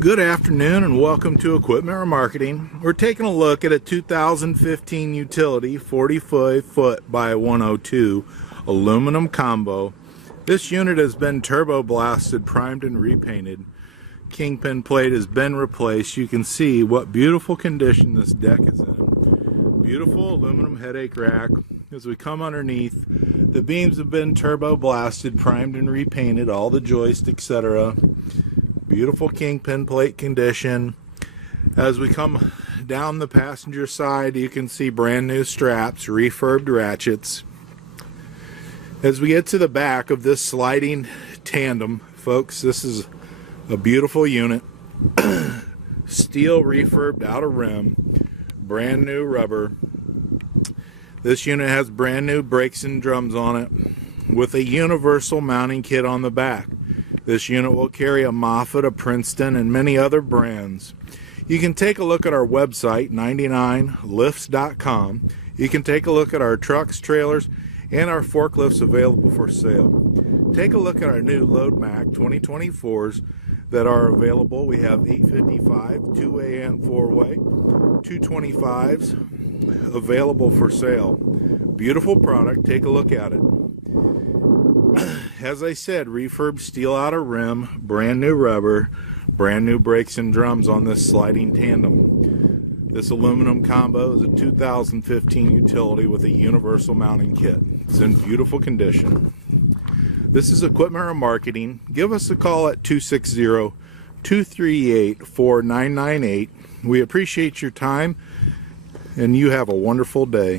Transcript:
Good afternoon and welcome to Equipment Remarketing. We're taking a look at a 2015 utility 45 foot by 102 aluminum combo. This unit has been turbo blasted, primed and repainted. Kingpin plate has been replaced. You can see what beautiful condition this deck is in. Beautiful aluminum headache rack. As we come underneath, the beams have been turbo blasted, primed and repainted, all the joists, etc. Beautiful Kingpin plate condition. As we come down the passenger side, you can see brand new straps, refurbed ratchets. As we get to the back of this sliding tandem, folks, this is a beautiful unit. Steel refurbed outer rim, brand new rubber. This unit has brand new brakes and drums on it with a universal mounting kit on the back. This unit will carry a Moffett, a Princeton, and many other brands. You can take a look at our website, 99lifts.com. You can take a look at our trucks, trailers, and our forklifts available for sale. Take a look at our new Load Mac 2024s that are available. We have 855, 2-way and 4-way, 225s available for sale. Beautiful product. Take a look at it. As I said, refurb steel outer rim, brand new rubber, brand new brakes and drums on this sliding tandem. This aluminum combo is a 2015 utility with a universal mounting kit. It's in beautiful condition. This is Equipment Remarketing. Give us a call at 260-238-4998. We appreciate your time, and you have a wonderful day.